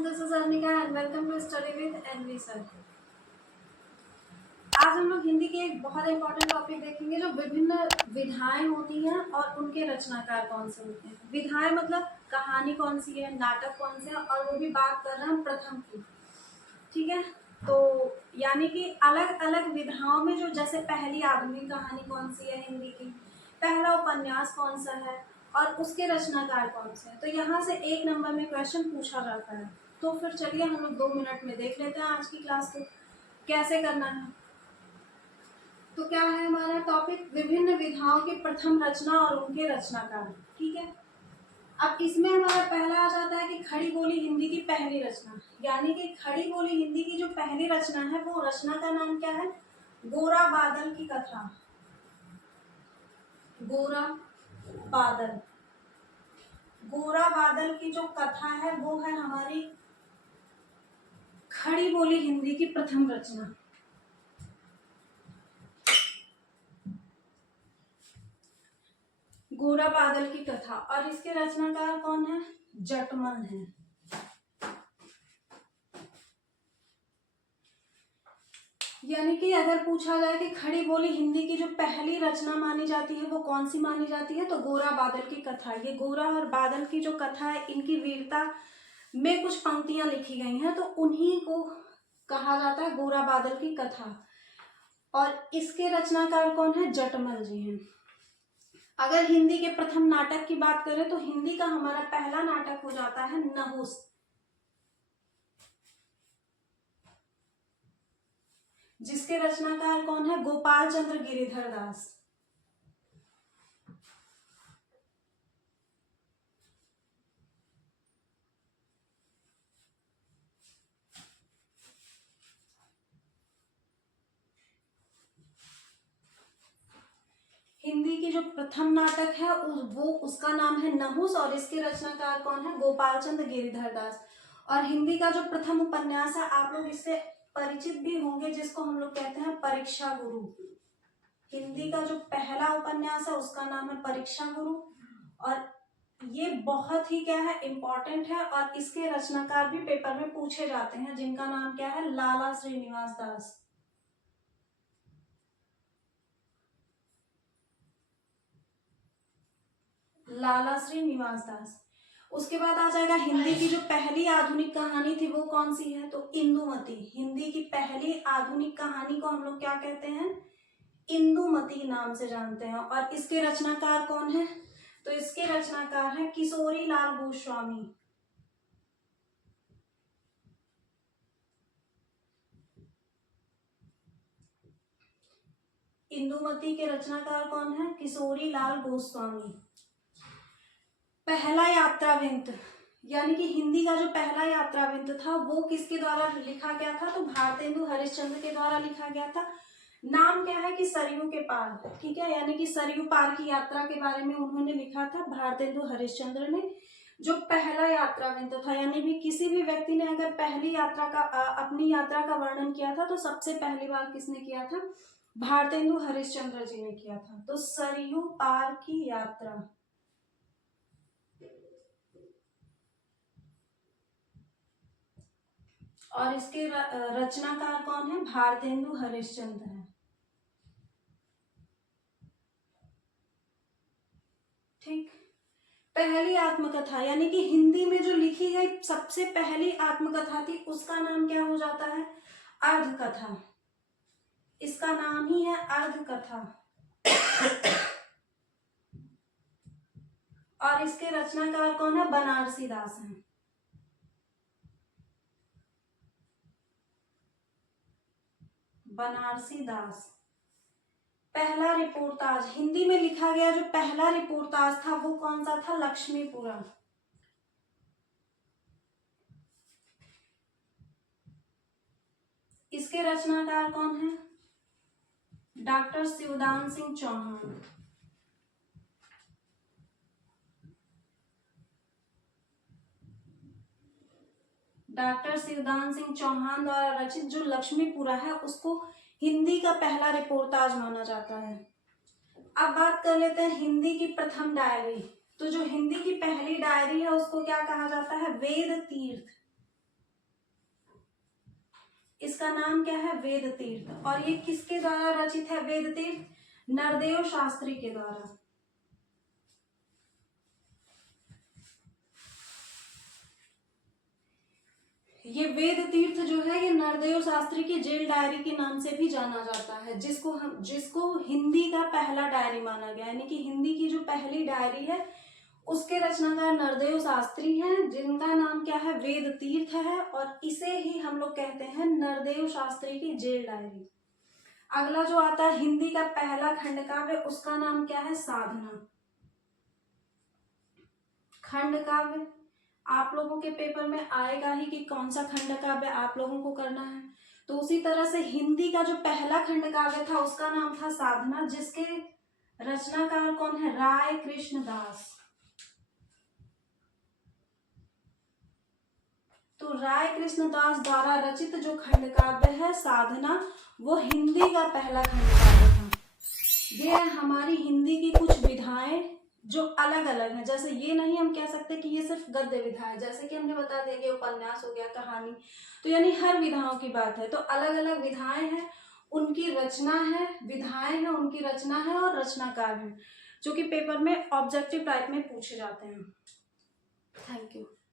students, this is Arnika and welcome to Study with NV Sir। आज हम लोग हिंदी के एक बहुत इंपॉर्टेंट टॉपिक देखेंगे जो विभिन्न विधाएं होती हैं और उनके रचनाकार कौन से होते हैं। विधाएं मतलब कहानी कौन सी है, नाटक कौन से है, और वो भी बात कर रहे हैं हम प्रथम की। ठीक है, तो यानी कि अलग अलग विधाओं में जो जैसे पहली आधुनिक कहानी कौन सी है हिंदी की, पहला उपन्यास कौन सा है और उसके रचनाकार कौन से हैं। तो यहाँ से 1 नंबर में क्वेश्चन पूछा जाता है। तो फिर चलिए हम लोग 2 मिनट में देख लेते हैं आज की क्लास को कैसे करना है। तो क्या है हमारा टॉपिक, विभिन्न विधाओं की प्रथम रचना और उनके रचनाकार। ठीक है, अब इसमें हमारा पहला आ जाता है कि खड़ी बोली हिंदी की पहली रचना, यानी कि खड़ी बोली हिंदी की जो पहली रचना है वो रचना का नाम क्या है, गोरा बादल की कथा। गोरा बादल, गोरा बादल की जो कथा है वो है हमारी खड़ी बोली हिंदी की प्रथम रचना। गोरा बादल की कथा, और इसके रचनाकार कौन है, जटमल है। यानी कि अगर पूछा जाए कि खड़ी बोली हिंदी की जो पहली रचना मानी जाती है वो कौन सी मानी जाती है, तो गोरा बादल की कथा। ये गोरा और बादल की जो कथा है इनकी वीरता में कुछ पंक्तियां लिखी गई हैं, तो उन्हीं को कहा जाता है गोरा बादल की कथा। और इसके रचनाकार कौन है, जटमल जी हैं। अगर हिंदी के प्रथम नाटक की बात करें तो हिंदी का हमारा पहला नाटक हो जाता है नहुस, जिसके रचनाकार कौन है, गोपाल चंद्र गिरिधर दास। हिंदी की जो प्रथम नाटक है वो उसका नाम है नहुस, और इसके रचनाकार कौन है, गोपाल चंद्र गिरिधर दास। और हिंदी का जो प्रथम उपन्यास है, आप लोग इससे परिचित भी होंगे, जिसको हम लोग कहते हैं परीक्षा गुरु। हिंदी का जो पहला उपन्यास है उसका नाम है परीक्षा गुरु, और ये बहुत ही क्या है, इंपॉर्टेंट है। और इसके रचनाकार भी पेपर में पूछे जाते हैं, जिनका नाम क्या है, लाला श्रीनिवास दास। लाला श्रीनिवास दास। उसके बाद आ जाएगा हिंदी की जो पहली आधुनिक कहानी थी वो कौन सी है, तो इंदुमती। हिंदी की पहली आधुनिक कहानी को हम लोग क्या कहते हैं, इंदुमती नाम से जानते हैं। और इसके रचनाकार कौन है, तो इसके रचनाकार है किशोरी लाल गोस्वामी। इंदुमती के रचनाकार कौन है, किशोरी लाल गोस्वामी। पहला यात्रावृत्त, यानी कि हिंदी का जो पहला यात्रावृत्त था वो किसके द्वारा लिखा गया था, तो भारतेंदु हरिश्चंद्र के द्वारा लिखा गया था। नाम क्या है कि सरयू के पार। ठीक है, यानी कि सरयू पार की यात्रा के बारे में उन्होंने लिखा था, भारतेंदु हरिश्चंद्र ने। जो पहला यात्रावृत्त था, यानी भी किसी भी व्यक्ति ने अगर पहली यात्रा का अपनी यात्रा का वर्णन किया था तो सबसे पहली बार किसने किया था, भारतेंदु हरिश्चंद्र जी ने किया था। तो सरयू पार की यात्रा। और इसके रचनाकार कौन है, भारतेंदु हरिश्चंद्र है। ठीक, पहली आत्मकथा, यानी कि हिंदी में जो लिखी गई सबसे पहली आत्मकथा थी उसका नाम क्या हो जाता है, अर्धकथा। इसका नाम ही है अर्धकथा। और इसके रचनाकार कौन है, बनारसी दास हैं। बनारसी दास। पहला रिपोर्टाज, हिंदी में लिखा गया जो पहला रिपोर्टाज था वो कौन सा था, लक्ष्मीपुरम। इसके रचनाकार कौन है, डॉक्टर शिवदान सिंह चौहान। डॉक्टर शिवदान सिंह चौहान द्वारा रचित जो लक्ष्मीपुरा है उसको हिंदी का पहला रिपोर्टाज माना जाता है। अब बात कर लेते हैं हिंदी की प्रथम डायरी। तो जो हिंदी की पहली डायरी है उसको क्या कहा जाता है, वेद तीर्थ। इसका नाम क्या है? वेद तीर्थ। और ये किसके द्वारा रचित है वेद तीर्थ? नरदेव शास्त्री के द्वारा। ये वेद तीर्थ जो है ये नरदेव शास्त्री की जेल डायरी के नाम से भी जाना जाता है, जिसको हिंदी का पहला डायरी माना गया, यानी कि हिंदी की जो पहली डायरी है उसके रचनाकार नरदेव शास्त्री हैं, जिनका नाम क्या है? वेद तीर्थ है। और इसे ही हम लोग कहते हैं नरदेव शास्त्री की जेल डायरी। अगला जो आता है हिंदी का पहला खंड काव्य, उसका नाम क्या है? साधना। खंड काव्य आप लोगों के पेपर में आएगा ही कि कौन सा खंड काव्य आप लोगों को करना है। तो उसी तरह से हिंदी का जो पहला खंड काव्य था उसका नाम था साधना, जिसके रचनाकार कौन है? राय कृष्ण दास। तो राय कृष्ण दास द्वारा रचित जो खंड काव्य है साधना, वो हिंदी का पहला खंड काव्य था। ये है हमारी हिंदी की कुछ विधाएं जो अलग अलग है। जैसे ये नहीं हम कह सकते कि ये सिर्फ गद्य विधा है, जैसे कि हमने बता दिया कि उपन्यास हो गया, कहानी, तो यानी हर विधाओं की बात है। तो अलग अलग विधाएं हैं, उनकी रचना है, विधाएं हैं, उनकी रचना है और रचनाकार है, जो कि पेपर में ऑब्जेक्टिव टाइप में पूछे जाते हैं। Thank you.